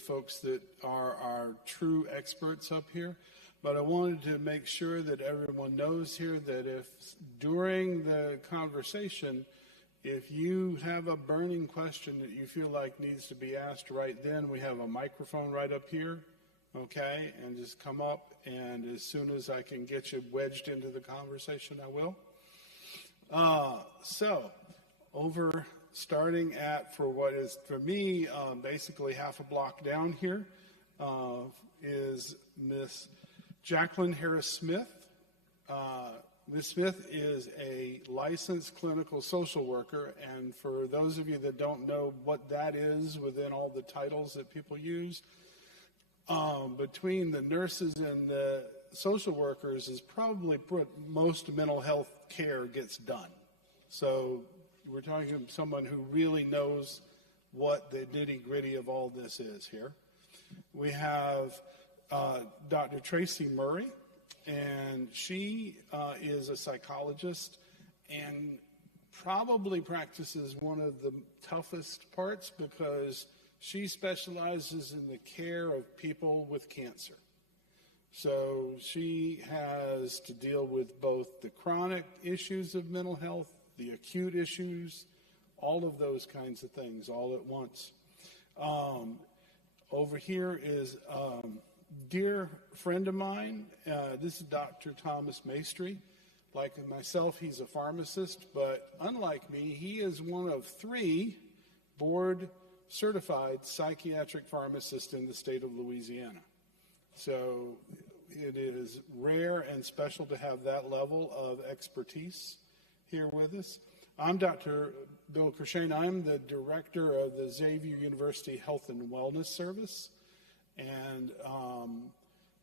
folks that are our true experts up here. But I wanted to make sure that everyone knows here that if during the conversation, if you have a burning question that you feel like needs to be asked right then, we have a microphone right up here, okay? And just come up, and as soon as I can get you wedged into the conversation, I will. So, over starting at, for what is, for me, basically half a block down here, is Miss Jacqueline Harris-Smith. Ms. Smith is a licensed clinical social worker, and for those of you that don't know what that is within all the titles that people use, between the nurses and the social workers is probably what most mental health care gets done. So we're talking to someone who really knows what the nitty-gritty of all this is here. We have Dr. Tracy Murray, and she is a psychologist and probably practices one of the toughest parts because she specializes in the care of people with cancer. So she has to deal with both the chronic issues of mental health, the acute issues, all of those kinds of things all at once. Over here is dear friend of mine, this is Dr. Thomas Maestri. Like myself, he's a pharmacist, but unlike me, he is one of 3 board-certified psychiatric pharmacists in the state of Louisiana. So it is rare and special to have that level of expertise here with us. I'm Dr. Bill Kershane. I'm the director of the Xavier University Health and Wellness Service. And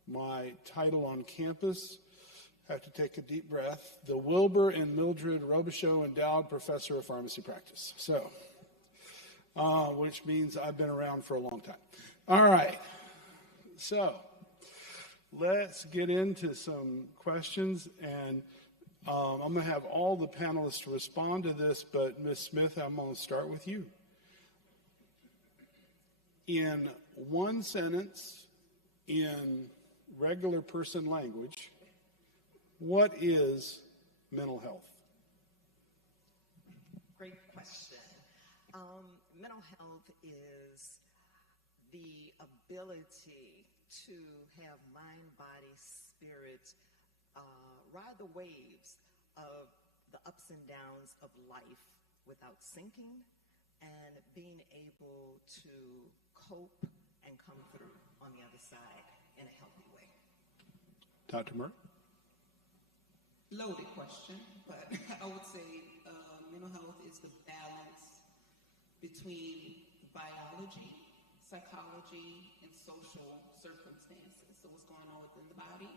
my title on campus, I have to take a deep breath, the Wilbur and Mildred Robichaux Endowed Professor of Pharmacy Practice. So, which means I've been around for a long time. All right. So, let's get into some questions. And I'm going to have all the panelists respond to this, but Ms. Smith, I'm going to start with you. In one sentence, in regular person language, what is mental health? Great question. Mental health is the ability to have mind, body, spirit, ride the waves of the ups and downs of life without sinking, and being able to cope and come through on the other side in a healthy way. Dr. Murray? Loaded question, but I would say mental health is the balance between biology, psychology, and social circumstances. So what's going on within the body,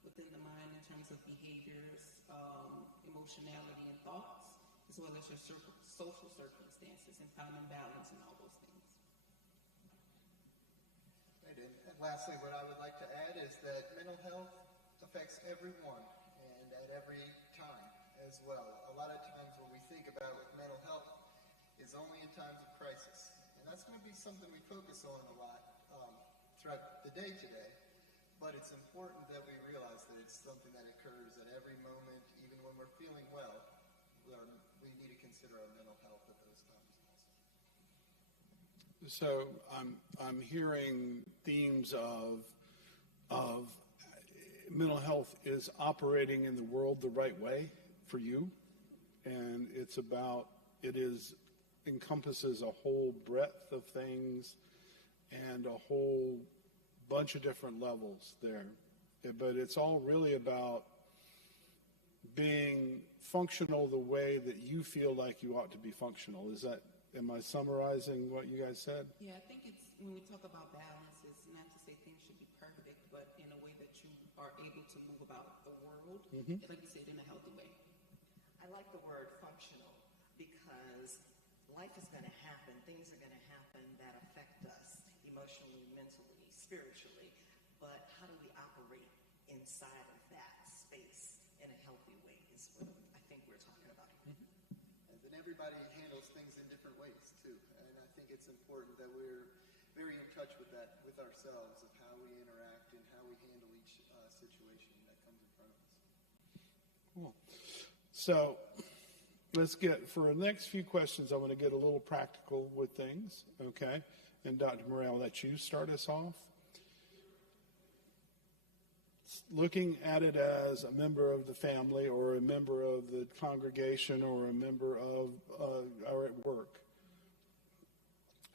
within the mind in terms of behaviors, emotionality, and thoughts, as well as your social circumstances and finding balance and all those things. Right, and lastly, what I would like to add is that mental health affects everyone and at every time as well. A lot of times what we think about with mental health is only in times of crisis. And that's going to be something we focus on a lot throughout the day today. But it's important that we realize that it's something that occurs at every moment, even when we're feeling well. We need to consider our mental health at those times also. So I'm hearing themes of mental health is operating in the world the right way for you, and it's about encompasses a whole breadth of things and a whole bunch of different levels there. But it's all really about being functional the way that you feel like you ought to be functional. Am I summarizing what you guys said? Yeah, I think it's, when we talk about balance, it's not to say things should be perfect, but in a way that you are able to move about the world, like you said, in a healthy way. I like the word functional because life is going to happen. Things are going to happen that affect us emotionally, mentally, spiritually. But how do we operate inside of that space in a healthy way is what I think we're talking about. And then everybody handles things in different ways too. And I think it's important that we're very in touch with that, with ourselves, of how we interact and how we handle each situation that comes in front of us. Cool. So let's get, for the next few questions, I want to get a little practical with things, okay? And Dr. Murray, I'll let you start us off. Looking at it as a member of the family or a member of the congregation or a member of or at work,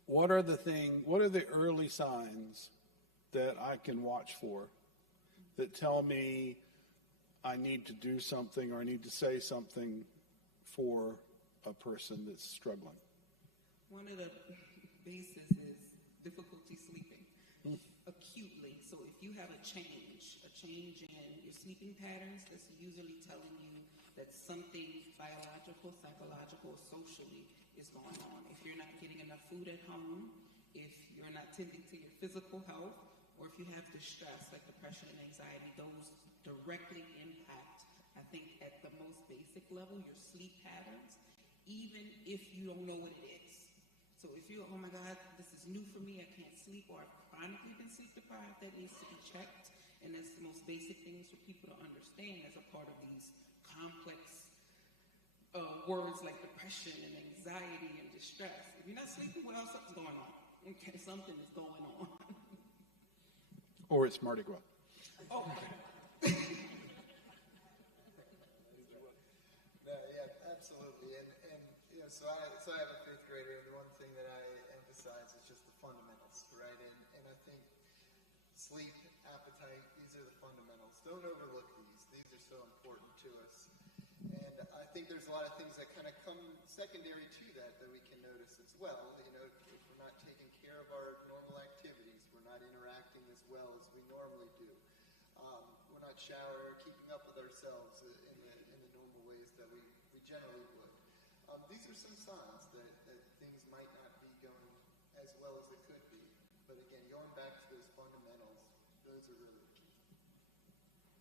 what are the early signs that I can watch for that tell me I need to do something or I need to say something for a person that's struggling? One of the bases is difficulty sleeping acutely. So if you have a change in your sleeping patterns, that's usually telling you that something biological, psychological, or socially is going on. If you're not getting enough food at home, if you're not tending to your physical health, or if you have distress like depression and anxiety, those directly impact, I think, at the most basic level, your sleep patterns, even if you don't know what it is. So if you're, oh my God, this is new for me, I can't sleep, or I've chronically been sleep deprived, that needs to be checked. And that's the most basic things for people to understand as a part of these complex words like depression and anxiety and distress. If you're not sleeping, well, something's going on. Okay, something is going on. Or it's Mardi Gras. No, yeah, absolutely. And you know, so I have a fifth grader, and the one thing that I emphasize is just the fundamentals, right? And I think sleep, appetite, these are the fundamentals. Don't overlook these. These are so important to us. And I think there's a lot of things that kind of come secondary to that we can notice as well. You know, if we're not taking care of our normal activities, we're not interacting as well as we normally do. We're not showering or keeping up with ourselves in the normal ways that we generally would. These are some signs that things might not be going as well as it could be. But again, going back to those fundamentals, those are really key.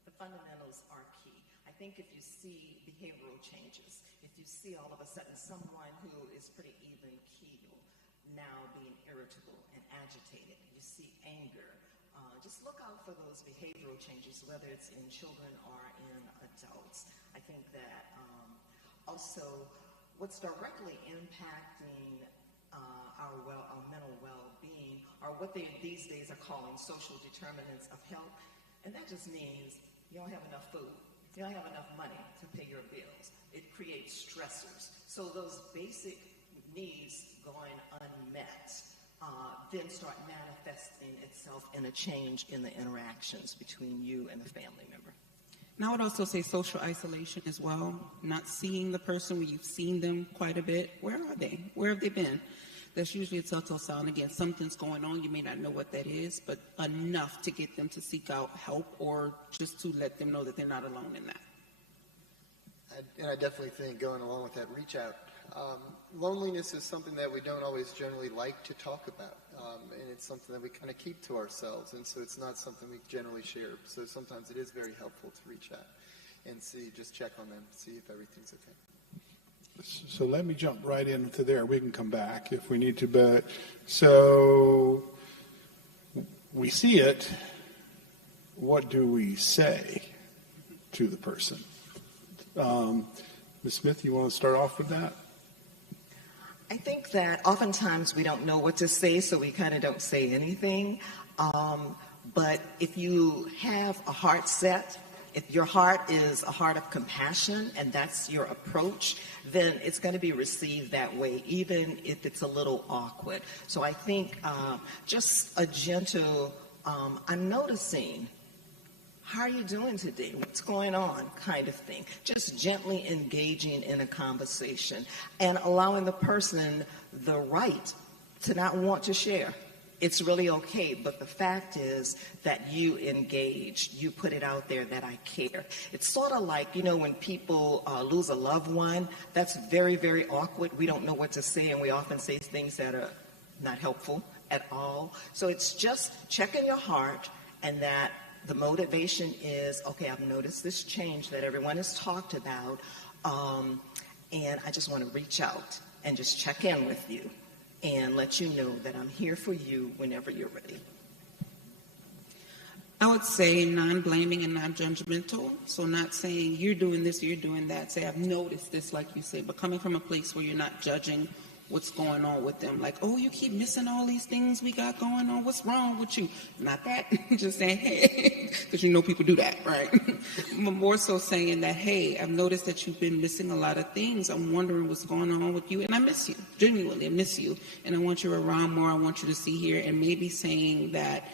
The fundamentals are key. I think if you see behavioral changes, if you see all of a sudden someone who is pretty even keel now being irritable and agitated, you see anger, just look out for those behavioral changes, whether it's in children or in adults. I think that also what's directly impacting our mental well-being are what they these days are calling social determinants of health. And that just means you don't have enough food. You don't have enough money to pay your bills. It creates stressors. So those basic needs going unmet then start manifesting itself in a change in the interactions between you and a family member. And I would also say social isolation as well. Not seeing the person when you've seen them quite a bit. Where are they? Where have they been? That's usually a telltale sign. Again, something's going on. You may not know what that is, but enough to get them to seek out help or just to let them know that they're not alone in that. And I definitely think going along with that, reach out. Loneliness is something that we don't always generally like to talk about, and it's something that we kind of keep to ourselves, and so it's not something we generally share. So sometimes it is very helpful to reach out and just check on them, see if everything's okay. So let me jump right into there. We can come back if we need to, but so we see it. What do we say to the person? Ms. Smith, you want to start off with that? I think that oftentimes we don't know what to say, so we kind of don't say anything. But if you have a heart set, if your heart is a heart of compassion and that's your approach, then it's going to be received that way, even if it's a little awkward. So I think just a gentle, I'm noticing, how are you doing today? What's going on? Kind of thing. Just gently engaging in a conversation and allowing the person the right to not want to share. It's really okay, but the fact is that you engaged, you put it out there that I care. It's sort of like, you know, when people lose a loved one, that's very, very awkward. We don't know what to say, and we often say things that are not helpful at all. So it's just checking your heart, and that the motivation is, okay, I've noticed this change that everyone has talked about, and I just want to reach out and just check in with you. and let you know that I'm here for you whenever you're ready. I would say non-blaming and non-judgmental. So not saying you're doing this, you're doing that. Say, I've noticed this, like you say, but coming from a place where you're not judging what's going on with them. Like, oh, you keep missing all these things we got going on. What's wrong with you? Not that. Just saying, hey, because you know people do that, right? But more so saying that, hey, I've noticed that you've been missing a lot of things. I'm wondering what's going on with you. And I miss you. Genuinely, I miss you. And I want you around more. I want you to see here. And maybe saying that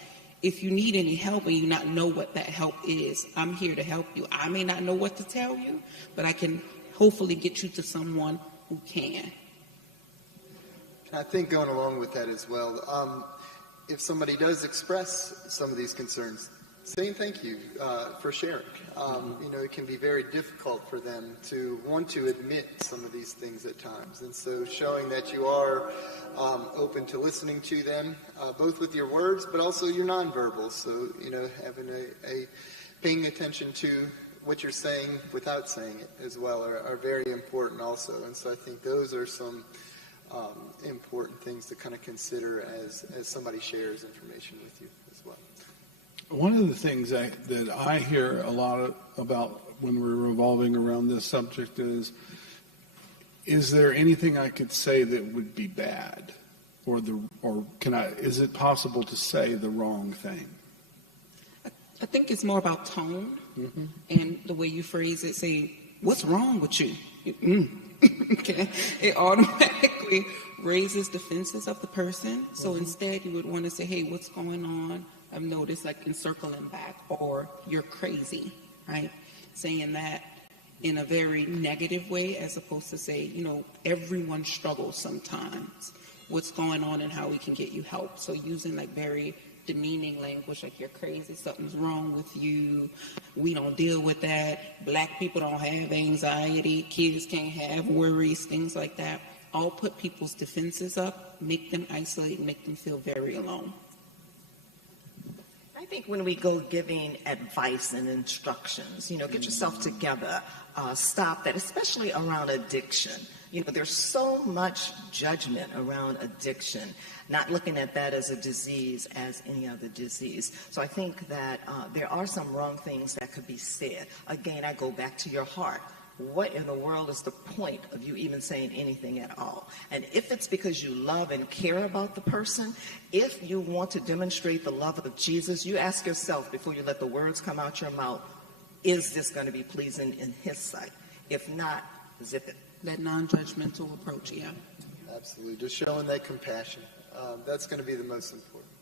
if you need any help and you not know what that help is, I'm here to help you. I may not know what to tell you, but I can hopefully get you to someone who can. I think going along with that as well, if somebody does express some of these concerns, saying thank you for sharing. You know, it can be very difficult for them to want to admit some of these things at times. And so showing that you are open to listening to them, both with your words, but also your nonverbal. So, you know, having paying attention to what you're saying without saying it as well are very important also. And so I think those are some important things to kind of consider as somebody shares information with you as well. One of the things that I hear a lot about when we're revolving around this subject is there anything I could say that would be bad? Is it possible to say the wrong thing? I think it's more about tone and the way you phrase it. Say, what's wrong with you? Okay. It automatically raises defenses of the person. So instead, you would want to say, hey, what's going on? I've noticed, like, encircling back, or you're crazy, right? Saying that in a very negative way, as opposed to say, you know, everyone struggles sometimes. What's going on and how we can get you help. So using like very demeaning language, like you're crazy, something's wrong with you, we don't deal with that, Black people don't have anxiety, kids can't have worries, things like that. All put people's defenses up, make them isolate, make them feel very alone. I think when we go giving advice and instructions, you know, get yourself together, stop that, especially around addiction. You know, there's so much judgment around addiction, not looking at that as a disease as any other disease. So I think that there are some wrong things that could be said. Again, I go back to your heart. What in the world is the point of you even saying anything at all? And if it's because you love and care about the person, if you want to demonstrate the love of Jesus, you ask yourself before you let the words come out your mouth, is this going to be pleasing in his sight? If not, zip it. That non-judgmental approach, yeah. Absolutely. Just showing that compassion. That's going to be the most important.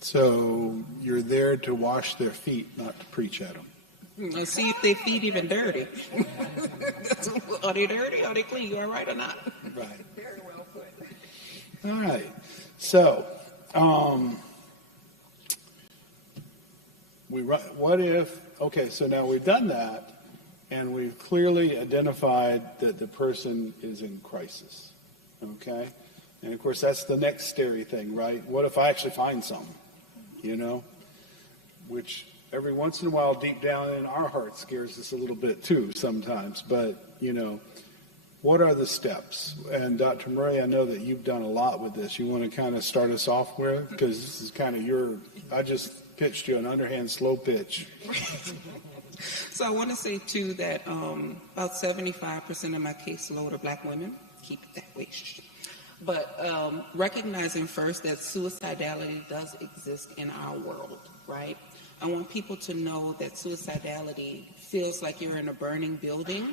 So you're there to wash their feet, not to preach at them. Let's see if their feet even dirty. Are they dirty? Are they clean? You all right or not? Right. Very well put. All right. So, what if, okay, so now we've done that, and we've clearly identified that the person is in crisis, okay? And of course, that's the next scary thing, right? What if I actually find some, you know? Which every once in a while, deep down in our heart, scares us a little bit too sometimes. But, you know, what are the steps? And Dr. Murray, I know that you've done a lot with this. You want to kind of start us off with? Because this is kind of I just pitched you an underhand slow pitch. So I want to say, too, that about 75% of my caseload are Black women. Keep it that way. But recognizing first that suicidality does exist in our world, right? I want people to know that suicidality feels like you're in a burning building,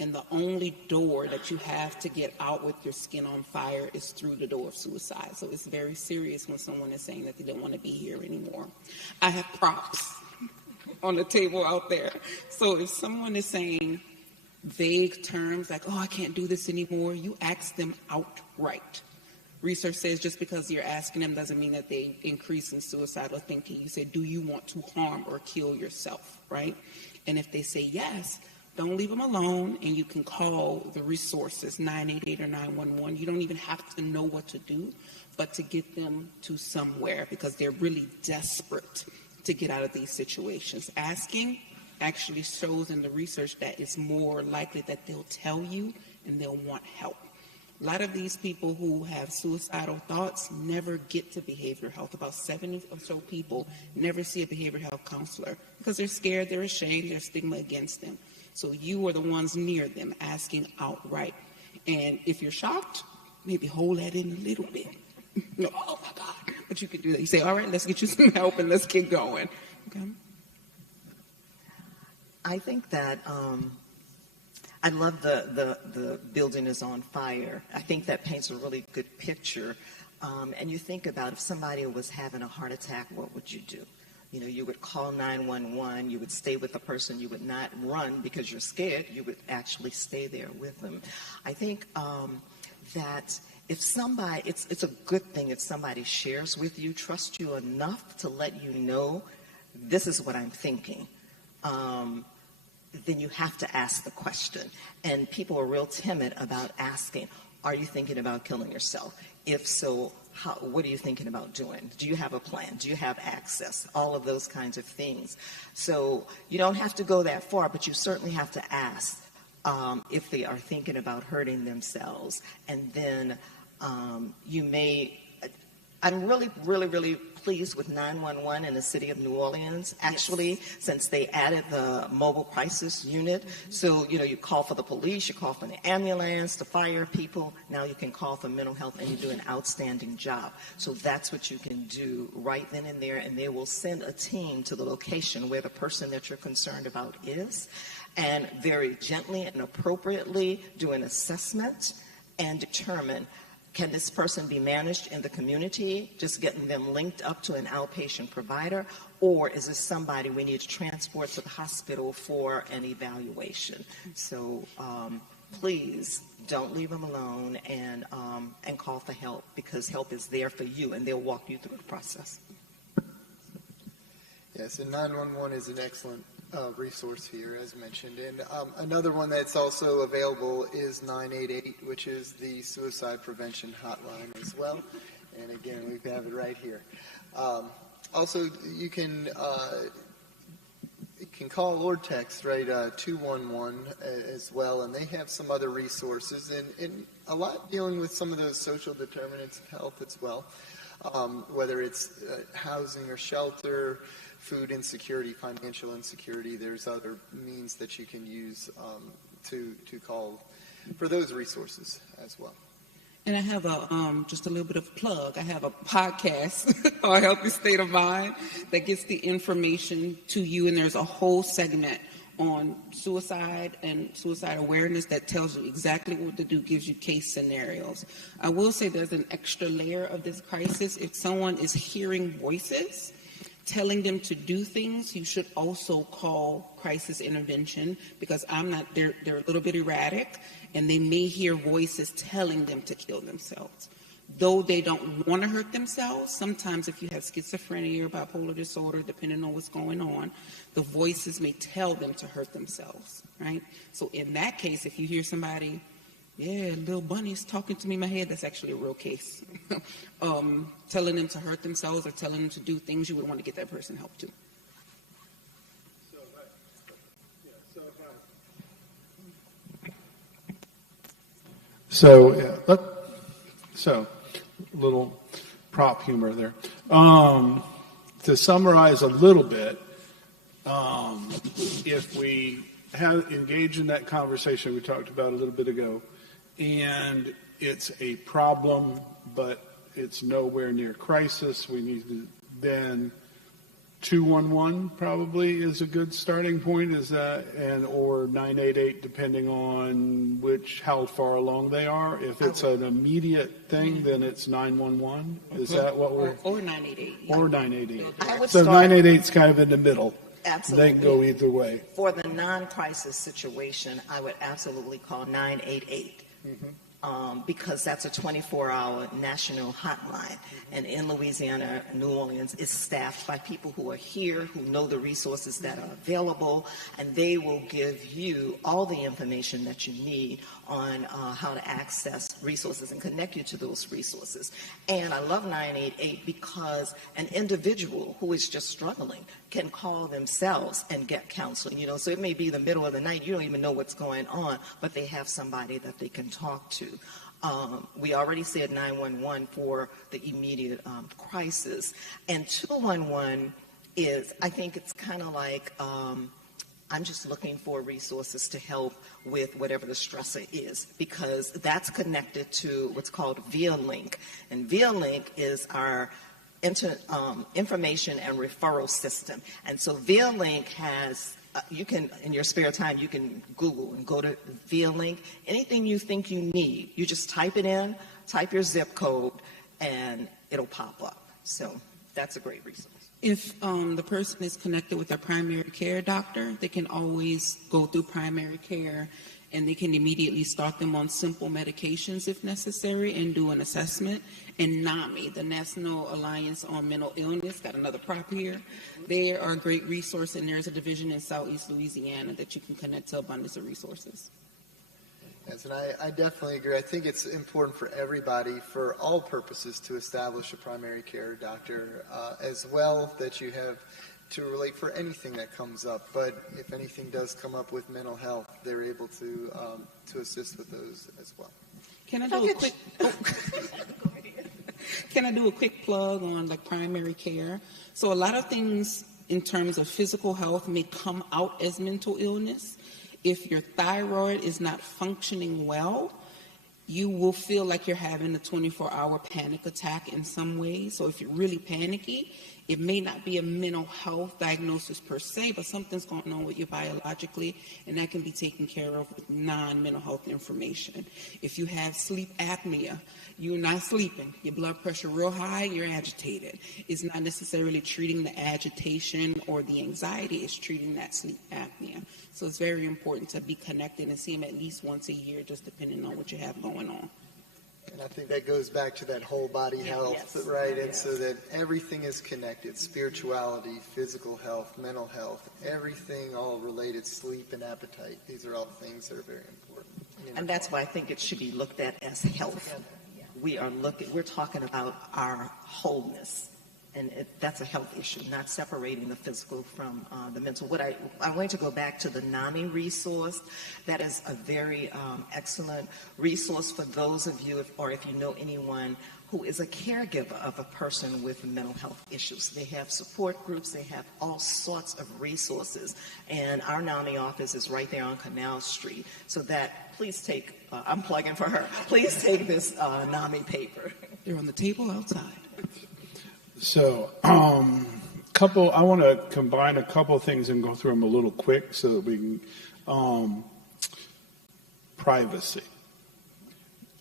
and the only door that you have to get out with your skin on fire is through the door of suicide. So it's very serious when someone is saying that they don't want to be here anymore. I have props on the table out there. So if someone is saying vague terms like, oh, I can't do this anymore, you ask them outright. Research says just because you're asking them doesn't mean that they increase in suicidal thinking. You say, do you want to harm or kill yourself, right? And if they say yes, don't leave them alone, and you can call the resources, 988 or 911. You don't even have to know what to do, but to get them to somewhere because they're really desperate to get out of these situations. Asking actually shows in the research that it's more likely that they'll tell you and they'll want help. A lot of these people who have suicidal thoughts never get to behavioral health. About 70 or so people never see a behavioral health counselor because they're scared, they're ashamed, there's stigma against them. So you are the ones near them asking outright. And if you're shocked, maybe hold that in a little bit. No, oh my God. But you can do that. You say, all right, let's get you some help and let's get going. Okay. I think that I love the building is on fire. I think that paints a really good picture. And you think about if somebody was having a heart attack, what would you do? You know, you would call 911, you would stay with the person, you would not run because you're scared, you would actually stay there with them. I think that if somebody, it's a good thing if somebody shares with you, trusts you enough to let you know, this is what I'm thinking. Then you have to ask the question. And people are real timid about asking, are you thinking about killing yourself? If so, what are you thinking about doing? Do you have a plan? Do you have access? All of those kinds of things. So you don't have to go that far, but you certainly have to ask if they are thinking about hurting themselves. And then I'm really, really, really pleased with 911 in the city of New Orleans, actually, since they added the mobile crisis unit. So, you know, you call for the police, you call for the ambulance, the fire people. Now you can call for mental health, and you do an outstanding job. So that's what you can do right then and there, and they will send a team to the location where the person that you're concerned about is, and very gently and appropriately do an assessment and determine, can this person be managed in the community, just getting them linked up to an outpatient provider, or is this somebody we need to transport to the hospital for an evaluation? So please don't leave them alone and call for help, because help is there for you, and they'll walk you through the process. Yes, and 911 is an excellent resource here, as mentioned. And another one that's also available is 988, which is the suicide prevention hotline as well. And again, we have it right here. Also, you can call or text, right, 211 as well, and they have some other resources, and a lot dealing with some of those social determinants of health as well, whether it's housing or shelter, food insecurity, financial insecurity. There's other means that you can use to call for those resources as well. And I have just a little bit of plug. I have a podcast, A Healthy State of Mind, that gets the information to you. And there's a whole segment on suicide and suicide awareness that tells you exactly what to do, gives you case scenarios. I will say there's an extra layer of this crisis. If someone is hearing voices telling them to do things, you should also call crisis intervention, because they're a little bit erratic, and they may hear voices telling them to kill themselves. Though they don't want to hurt themselves, sometimes if you have schizophrenia or bipolar disorder, depending on what's going on, the voices may tell them to hurt themselves, right? So in that case, if you hear somebody, yeah, little bunny's talking to me in my head, that's actually a real case. Telling them to hurt themselves or telling them to do things, you would want to get that person help too. So little prop humor there. To summarize a little bit, if we have engaged in that conversation we talked about a little bit ago, and it's a problem, but it's nowhere near crisis, we need to then 211 probably is a good starting point, is that, or 988 depending on how far along they are. If it's an immediate thing, then it's 911. Is that what we're or 988? Yeah. Or 988. I would So start- 988 is kind of in the middle. Absolutely. They can go either way. For the non-crisis situation, I would absolutely call 988. Because that's a 24-hour national hotline. And in Louisiana, New Orleans is staffed by people who are here, who know the resources that are available, and they will give you all the information that you need on how to access resources and connect you to those resources. And I love 988 because an individual who is just struggling can call themselves and get counseling. You know, so it may be the middle of the night, you don't even know what's going on, but they have somebody that they can talk to. We already said 911 for the immediate crisis. And 211 is, I think it's kind of like, I'm just looking for resources to help with whatever the stressor is, because that's connected to what's called VIA-Link. And VIA-Link is our information and referral system. And so VIA-Link has, you can, in your spare time, you can Google and go to VIA-Link. Anything you think you need, you just type it in, type your zip code, and it'll pop up. So that's a great resource. If the person is connected with their primary care doctor, they can always go through primary care and they can immediately start them on simple medications if necessary and do an assessment. And NAMI, the National Alliance on Mental Illness, got another prop here. They are a great resource, and there's a division in Southeast Louisiana that you can connect to abundance of resources. Yes, and I definitely agree. I think it's important for everybody, for all purposes, to establish a primary care doctor as well, that you have to relate for anything that comes up. But if anything does come up with mental health, they're able to assist with those as well. Can I do a quick? Can I do a quick plug on like primary care? So a lot of things in terms of physical health may come out as mental illness. If your thyroid is not functioning well, you will feel like you're having a 24-hour panic attack in some ways. So if you're really panicky, it may not be a mental health diagnosis per se, but something's going on with you biologically, and that can be taken care of with non-mental health information. If you have sleep apnea, you're not sleeping, your blood pressure real high, you're agitated. It's not necessarily treating the agitation or the anxiety, it's treating that sleep apnea. So it's very important to be connected and see them at least once a year, just depending on what you have going on. And I think that goes back to that whole body health, yes. right? And so that everything is connected: spirituality, physical health, mental health, everything all related, sleep and appetite. These are all things that are very important. And that's why I think it should be looked at as health. We're talking about our wholeness. And that's a health issue, not separating the physical from the mental. I'm going to go back to the NAMI resource. That is a very excellent resource for those of you, if you know anyone who is a caregiver of a person with mental health issues. They have support groups. They have all sorts of resources. And our NAMI office is right there on Canal Street. So that, please take, I'm plugging for her, please take this NAMI paper. They're on the table outside. So, I want to combine a couple of things and go through them a little quick so that we can, privacy.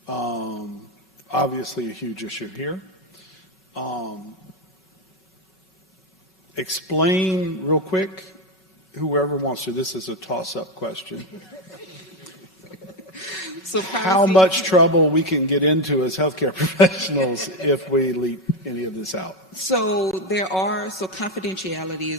Obviously a huge issue here. Explain real quick, whoever wants to, this is a toss-up question. So how much trouble we can get into as healthcare professionals if we leak any of this out? So confidentiality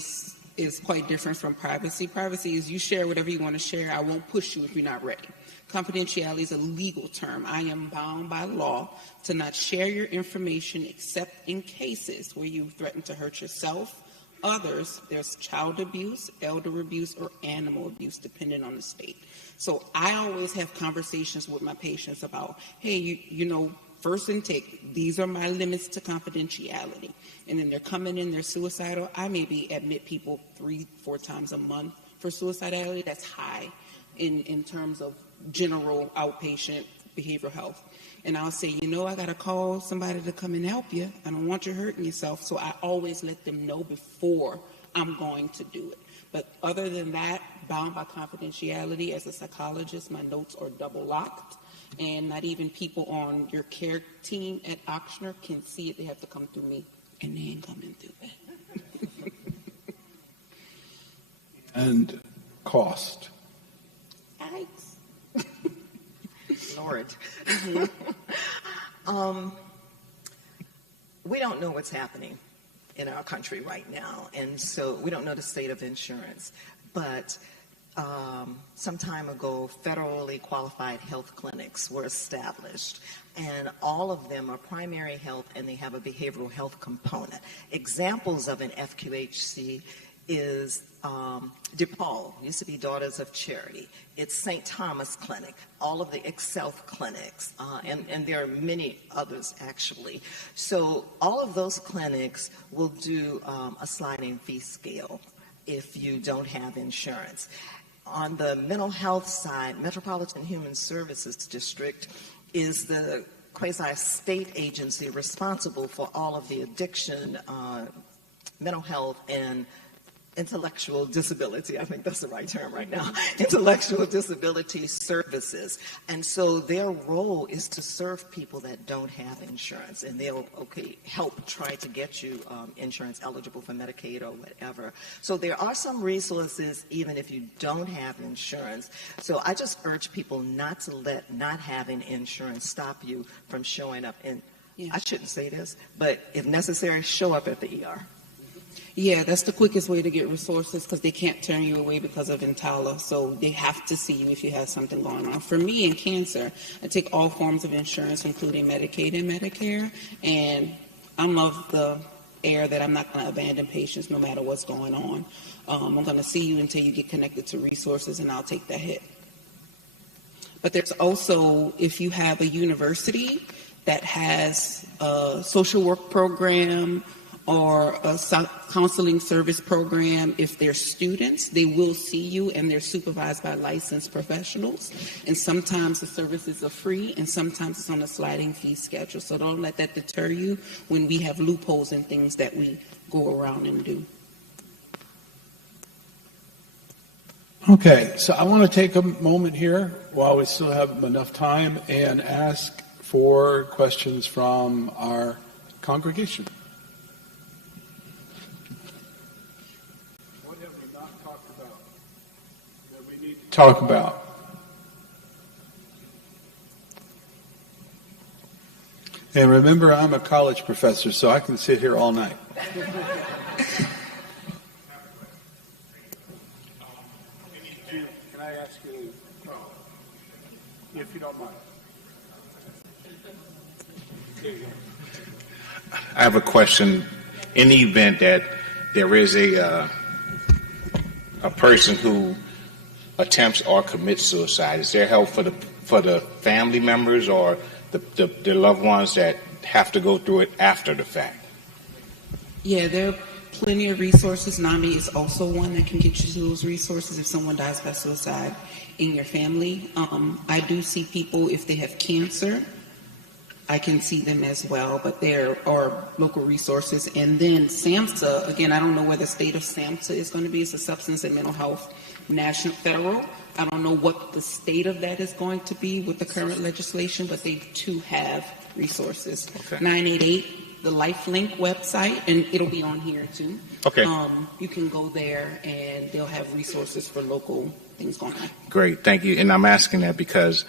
is quite different from privacy. Privacy is you share whatever you want to share. I won't push you if you're not ready. Confidentiality is a legal term. I am bound by law to not share your information except in cases where you threaten to hurt yourself, others, there's child abuse, elder abuse, or animal abuse, depending on the state. So I always have conversations with my patients about, hey, first intake, these are my limits to confidentiality. And then they're coming in, they're suicidal. I maybe admit people 3-4 times a month for suicidality. That's high in terms of general outpatient behavioral health. And I'll say, I got to call somebody to come and help you. I don't want you hurting yourself. So I always let them know before I'm going to do it. But other than that, bound by confidentiality, as a psychologist, my notes are double locked. And not even people on your care team at Ochsner can see it. They have to come through me, and they ain't coming through it. And cost. Yikes. Lord. We don't know what's happening in our country right now, and so we don't know the state of insurance. But some time ago, federally qualified health clinics were established, and all of them are primary health, and they have a behavioral health component. Examples of an FQHC is DePaul, used to be Daughters of Charity. It's St. Thomas Clinic, all of the Excelf clinics, and there are many others actually. So all of those clinics will do a sliding fee scale if you don't have insurance. On the mental health side, Metropolitan Human Services District is the quasi-state agency responsible for all of the addiction, mental health, and intellectual disability, I think that's the right term right now, intellectual disability services. And so their role is to serve people that don't have insurance, and they'll, help try to get you insurance eligible for Medicaid or whatever. So there are some resources even if you don't have insurance. So I just urge people not to let not having insurance stop you from showing up. And I shouldn't say this, but if necessary, show up at the ER. Yeah, that's the quickest way to get resources because they can't turn you away because of EMTALA. So they have to see you if you have something going on. For me in cancer, I take all forms of insurance, including Medicaid and Medicare. And I'm of the air that I'm not going to abandon patients no matter what's going on. I'm going to see you until you get connected to resources, and I'll take that hit. But there's also, if you have a university that has a social work program, or a counseling service program, if they're students, they will see you and they're supervised by licensed professionals. And sometimes the services are free and sometimes it's on a sliding fee schedule. So don't let that deter you when we have loopholes and things that we go around and do. Okay, so I want to take a moment here while we still have enough time and ask for questions from our congregation. Talk about. And remember, I'm a college professor, so I can sit here all night. Can I ask you, if you don't mind? There you go. I have a question. In the event that there is a person who attempts or commits suicide, is there help for the family members or the loved ones that have to go through it after the fact? Yeah, there are plenty of resources. NAMI is also one that can get you to those resources if someone dies by suicide in your family. I do see people if they have cancer. I can see them as well, but there are local resources. And then SAMHSA, again, I don't know where the state of SAMHSA is going to be. It's a Substance and Mental Health National Federal. I don't know what the state of that is going to be with the current legislation, but they too have resources. Okay. 988, the LifeLink website, and it'll be on here too. Okay. You can go there and they'll have resources for local things going on. Great, thank you. And I'm asking that because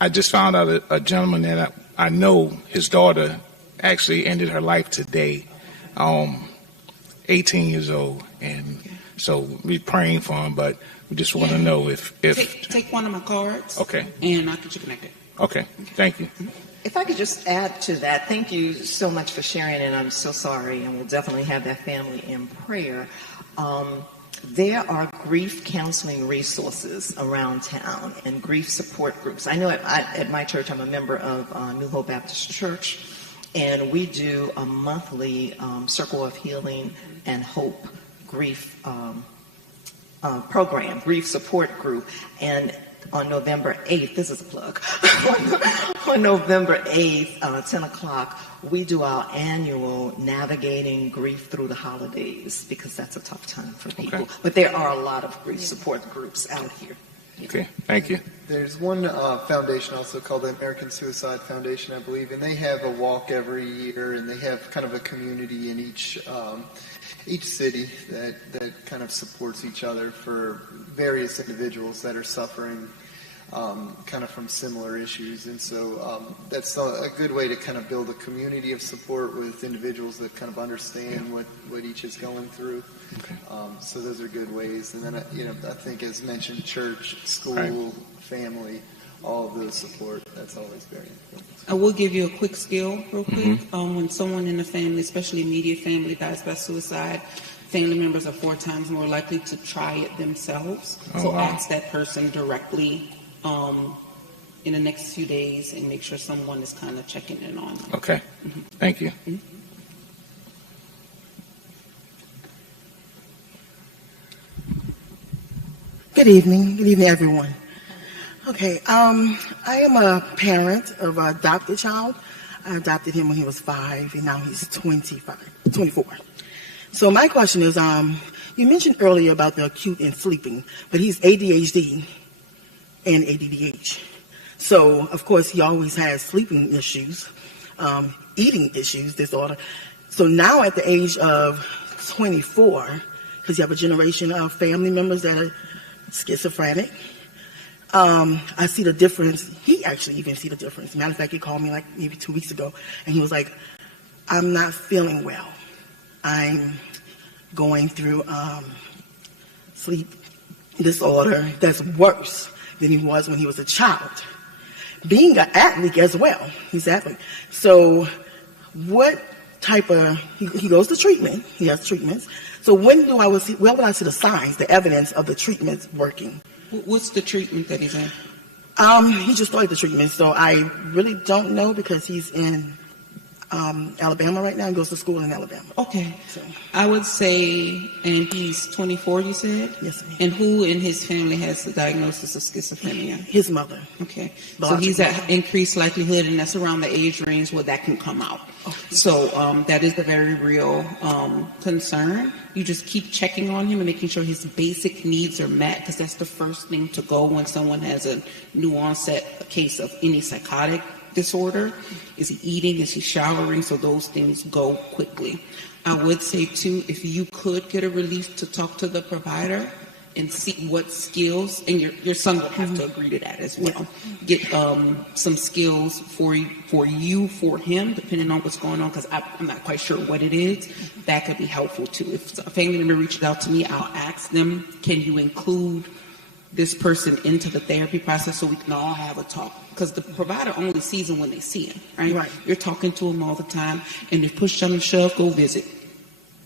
I just found out a gentleman that I know, his daughter actually ended her life today, 18 years old, and so we're praying for him, but we just want to know if take one of my cards. Okay. And I'll get you connected. Okay. Thank you. If I could just add to that, thank you so much for sharing, and I'm so sorry, and we'll definitely have that family in prayer. There are grief counseling resources around town and grief support groups. I know at my church, I'm a member of New Hope Baptist Church, and we do a monthly Circle of Healing and Hope grief program, grief support group. And on November 8th, this is a plug, on November 8th, 10 o'clock, we do our annual Navigating Grief Through the Holidays, because that's a tough time for people. Okay. But there are a lot of grief support groups out here. Okay, thank you. There's one foundation also called the American Suicide Foundation, I believe, and they have a walk every year, and they have kind of a community in each city that kind of supports each other for various individuals that are suffering kind of from similar issues. And so that's a good way to kind of build a community of support with individuals that kind of understand what each is going through. Okay. So those are good ways. And then, I think as mentioned, church, school, family, all of those support, that's always very important. I will give you a quick skill real quick. When someone in the family, especially immediate family, dies by suicide, family members are 4 times more likely to try it themselves. So wow. ask that person directly in the next few days and make sure someone is kind of checking in on them. Okay. Thank you. Good evening. Good evening, everyone. Okay, I am a parent of an adopted child. I adopted him when he was 5, and now he's 24. So my question is, you mentioned earlier about the acute and sleeping, but he's ADHD and ADDH. So, of course, he always has sleeping issues, eating issues, disorder. So now at the age of 24, because you have a generation of family members that are schizophrenic, I see the difference. He actually even see the difference. Matter of fact, he called me like maybe 2 weeks ago, and he was like, I'm not feeling well. I'm going through sleep disorder that's worse than he was when he was a child. Being an athlete as well, he's an athlete. So what type of, he goes to treatment, he has treatments. So where would I see the signs, the evidence of the treatments working? What's the treatment that he's in? He just started the treatment, so I really don't know because he's in Alabama right now. He goes to school in Alabama. Okay. So, I would say, and he's 24, you said? yes, ma'am. And who in his family has the diagnosis of schizophrenia? His mother. Okay. So he's at increased likelihood, and that's around the age range where that can come out. Okay. So that is a very real concern. You just keep checking on him and making sure his basic needs are met, because that's the first thing to go when someone has a new onset case of any psychotic disorder. Is he eating? Is he showering? So those things go quickly. I would say, too, if you could get a relief to talk to the provider and see what skills, and your son will have to agree to that as well. Get some skills for him, depending on what's going on, because I'm not quite sure what it is. That could be helpful, too. If a family member reaches out to me, I'll ask them, can you include this person into the therapy process so we can all have a talk? Because the provider only sees them when they see him, right? You're talking to him all the time, and if push comes to shove, go visit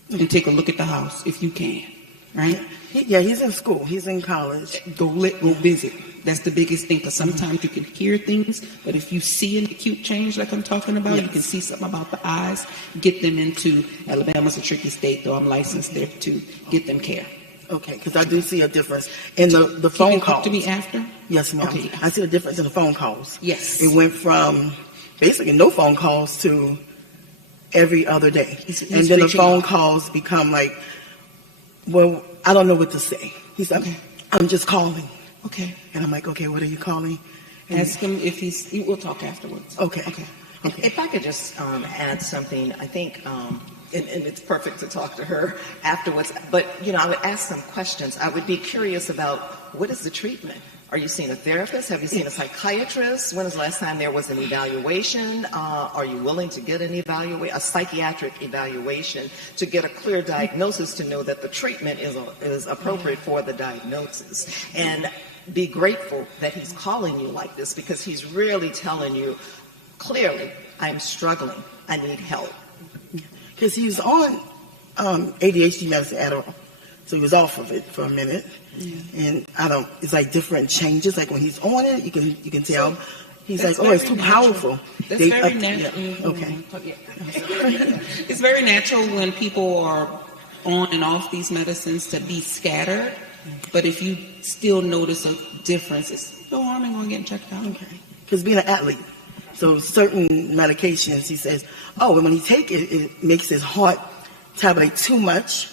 and take a look at the house if you can, right? Yeah, he's in school. He's in college. Go visit. That's the biggest thing, because sometimes you can hear things, but if you see an acute change like I'm talking about, you can see something about the eyes, get them into, Alabama's a tricky state, though I'm licensed there to get them care. Okay, because I do see a difference in the phone calls. Can you talk to me after? Yes, ma'am. Okay. I see the difference in the phone calls. Yes. It went from basically no phone calls to every other day. And then the phone calls become like, well, I don't know what to say. He's like, I'm just calling. Okay. And I'm like, okay, what are you calling? And ask him if we'll talk afterwards. Okay. If I could just add something, I think, and it's perfect to talk to her afterwards, but, I would ask some questions. I would be curious about, what is the treatment? Are you seeing a therapist? Have you seen a psychiatrist? When was the last time there was an evaluation? Are you willing to get a psychiatric evaluation to get a clear diagnosis to know that the treatment is appropriate for the diagnosis? And be grateful that he's calling you like this, because he's really telling you clearly, I'm struggling, I need help. Because he was on ADHD medicine at all. So he was off of it for a minute. And it's like different changes. Like when he's on it, you can tell. He's like, it's too powerful. That's very natural. Yeah. Okay. It's very natural when people are on and off these medicines to be scattered. But if you still notice a difference, it's no harm in going and checked out. Okay. Because being an athlete, so certain medications, he says, and when he take it, it makes his heart tabulate too much.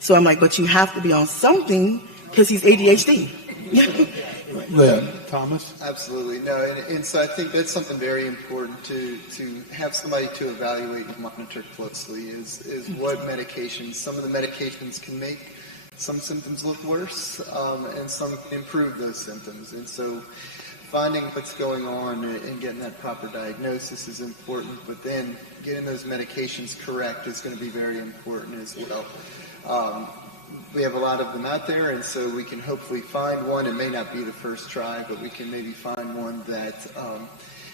So I'm like, but you have to be on something because he's ADHD. Thomas? Absolutely. No, and so I think that's something very important to have somebody to evaluate and monitor closely is what medications, some of the medications can make some symptoms look worse, and some can improve those symptoms. And so finding what's going on and getting that proper diagnosis is important, but then getting those medications correct is going to be very important as well. We have a lot of them out there, and so we can hopefully find one. It may not be the first try, but we can maybe find one that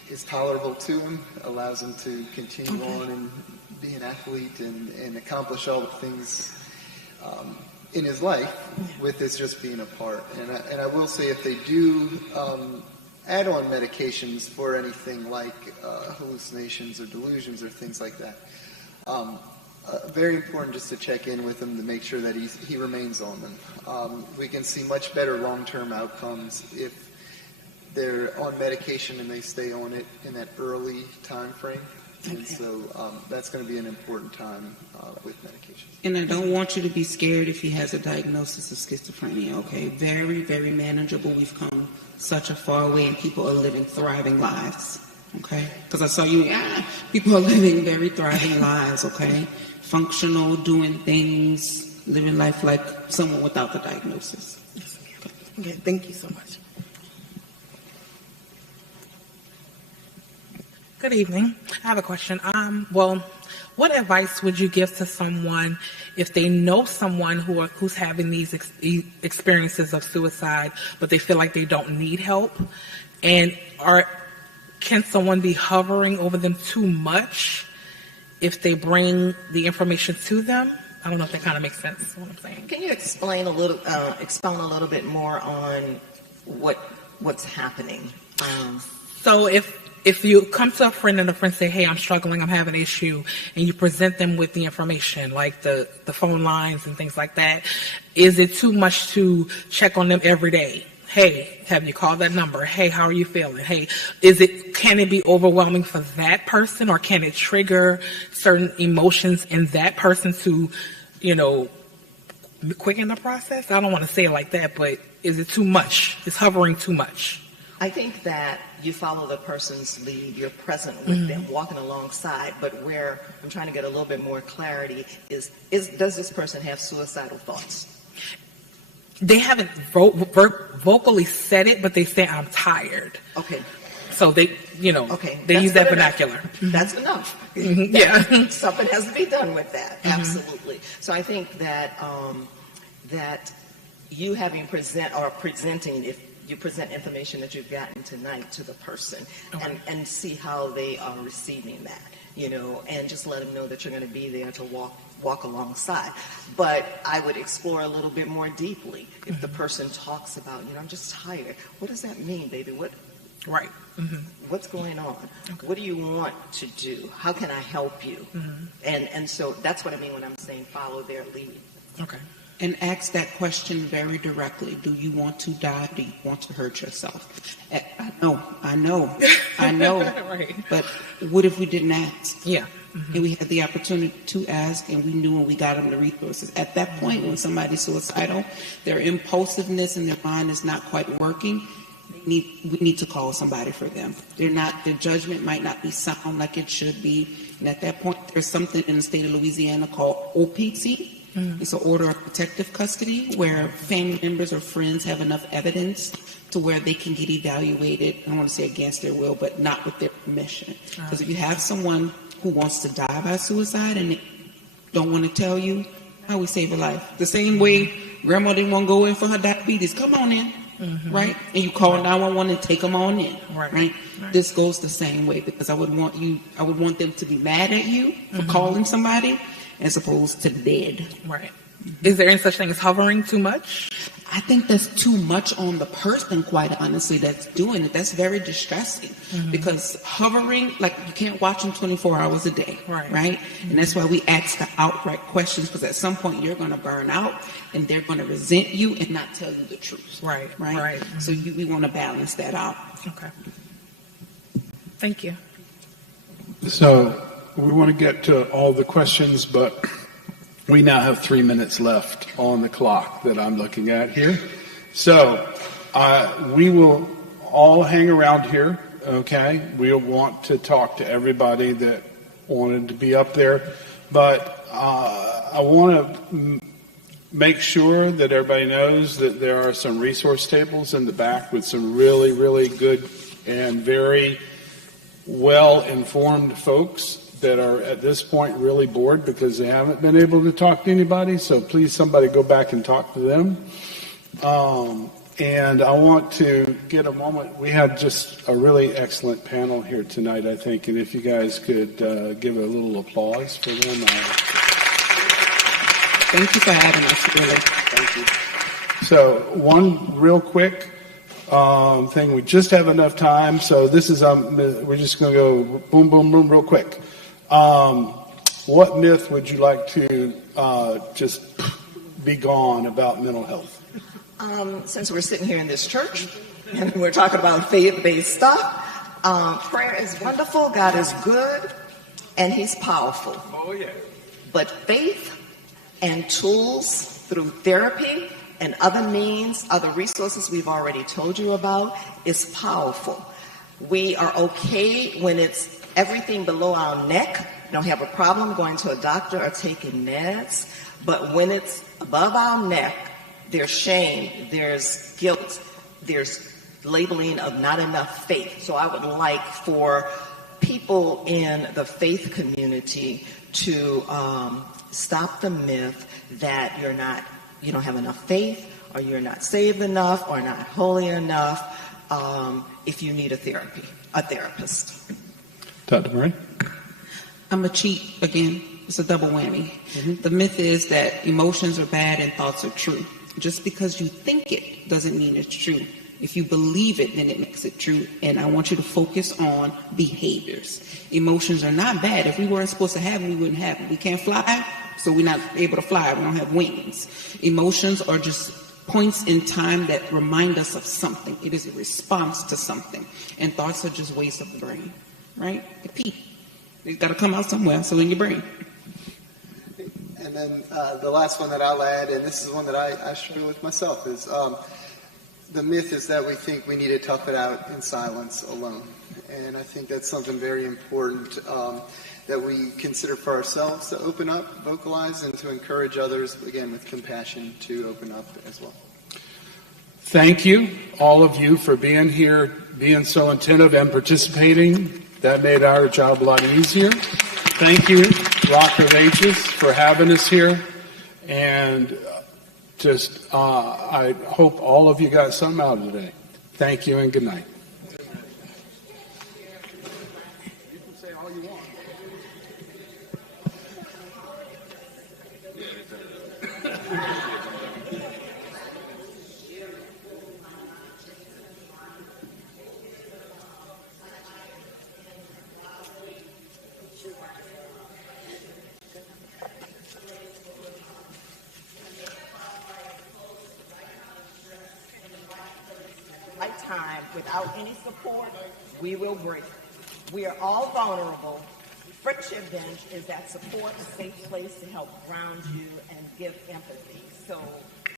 is tolerable to him, allows him to continue on and be an athlete and accomplish all the things in his life, with this just being a part. And I will say, if they do add on medications for anything like hallucinations or delusions or things like that, very important just to check in with him to make sure that he remains on them. We can see much better long-term outcomes if they're on medication and they stay on it in that early time frame. And so that's going to be an important time with medication. And I don't want you to be scared if he has a diagnosis of schizophrenia, okay? Very, very manageable. We've come such a far way, and people are living thriving lives, okay? Because I saw you, people are living very thriving lives, okay? Functional, doing things, living life like someone without the diagnosis. Okay, thank you so much. Good evening. I have a question. Well, what advice would you give to someone if they know someone who's having these experiences of suicide, but they feel like they don't need help? And can someone be hovering over them too much if they bring the information to them? I don't know if that kind of makes sense. What I'm saying. Can you explain expound a little bit more on what's happening? So if you come to a friend and the friend say, hey, I'm struggling, I'm having an issue, and you present them with the information, like the phone lines and things like that, is it too much to check on them every day? Hey, have you called that number? Hey, how are you feeling? Hey, can it be overwhelming for that person, or can it trigger certain emotions in that person to, quicken the process? I don't want to say it like that, but is it too much? Is hovering too much? I think that you follow the person's lead, you're present with them, walking alongside, but where I'm trying to get a little bit more clarity is does this person have suicidal thoughts? They haven't vocally said it, but they say, I'm tired. Okay. So they, they use that vernacular. That's enough. Yeah. Something has to be done with that. Absolutely. So I think that that you presenting, if you present information that you've gotten tonight to the person, and see how they are receiving that, and just let them know that you're going to be there to walk alongside. But I would explore a little bit more deeply if the person talks about, I'm just tired. What does that mean, baby? Right. What's going on? Okay. What do you want to do? How can I help you? And so that's what I mean when I'm saying follow their lead. Okay. And ask that question very directly. Do you want to die? Do you want to hurt yourself? I know. Right. But what if we didn't ask? Yeah. And we had the opportunity to ask, and we knew when we got them the resources. At that point, when somebody's suicidal, their impulsiveness in their mind is not quite working. We need to call somebody for them. Their judgment might not be sound like it should be. And at that point, there's something in the state of Louisiana called OPT. It's an order of protective custody, where family members or friends have enough evidence to where they can get evaluated, I don't want to say against their will, but not with their permission. Because if you have someone who wants to die by suicide and they don't want to tell you, how we save a life. The same way grandma didn't want to go in for her diabetes. Come on in, right? And you call 911 and take them on in, right? This goes the same way, because I would want them to be mad at you for calling somebody as opposed to dead. Right. Is there any such thing as hovering too much? I think that's too much on the person, quite honestly, that's doing it. That's very distressing, because hovering, like, you can't watch them 24 hours a day, right? And that's why we ask the outright questions, because at some point you're going to burn out and they're going to resent you and not tell you the truth. Right. So we want to balance that out. Okay. Thank you. So we want to get to all the questions, but we now have 3 minutes left on the clock that I'm looking at here. So we will all hang around here, okay? We'll want to talk to everybody that wanted to be up there. But I want to make sure that everybody knows that there are some resource tables in the back with some really, really good and very well-informed folks that are at this point really bored because they haven't been able to talk to anybody. So please, somebody go back and talk to them. And I want to get a moment. We had just a really excellent panel here tonight, I think. And if you guys could give a little applause for them. Thank you for having us, really. Thank you. So one real quick thing. We just have enough time, so this is we're just going to go boom, boom, boom, real quick. What myth would you like to just be gone about mental health? Since we're sitting here in this church and we're talking about faith-based stuff, prayer is wonderful, God is good, and He's powerful. Oh, yeah. But faith and tools through therapy and other means, other resources we've already told you about, is powerful. We are okay when it's everything below our neck. We don't have a problem going to a doctor or taking meds. But when it's above our neck, there's shame, there's guilt, there's labeling of not enough faith. So I would like for people in the faith community to stop the myth that you don't have enough faith, or you're not saved enough, or not holy enough, if you need a therapist. Dr. Murray? I'm a cheat again. It's a double whammy. The myth is that emotions are bad and thoughts are true. Just because you think it doesn't mean it's true. If you believe it, then it makes it true. And I want you to focus on behaviors. Emotions are not bad. If we weren't supposed to have them, we wouldn't have them. We can't fly, so we're not able to fly. We don't have wings. Emotions are just points in time that remind us of something. It is a response to something. And thoughts are just waste of the brain, right? The pee. It's got to come out somewhere, so in your brain. And then the last one that I'll add, and this is one that I struggle with myself, is the myth is that we think we need to tough it out in silence alone. And I think that's something very important that we consider for ourselves, to open up, vocalize, and to encourage others, again, with compassion, to open up as well. Thank you, all of you, for being here, being so attentive and participating. That made our job a lot easier. Thank you, RockNation, for having us here. And just, I hope all of you got something out of today. Thank you and good night. Lifetime without any support, we will break. We are all vulnerable. Friendship Bench is that support, a safe place to help ground you and give empathy. So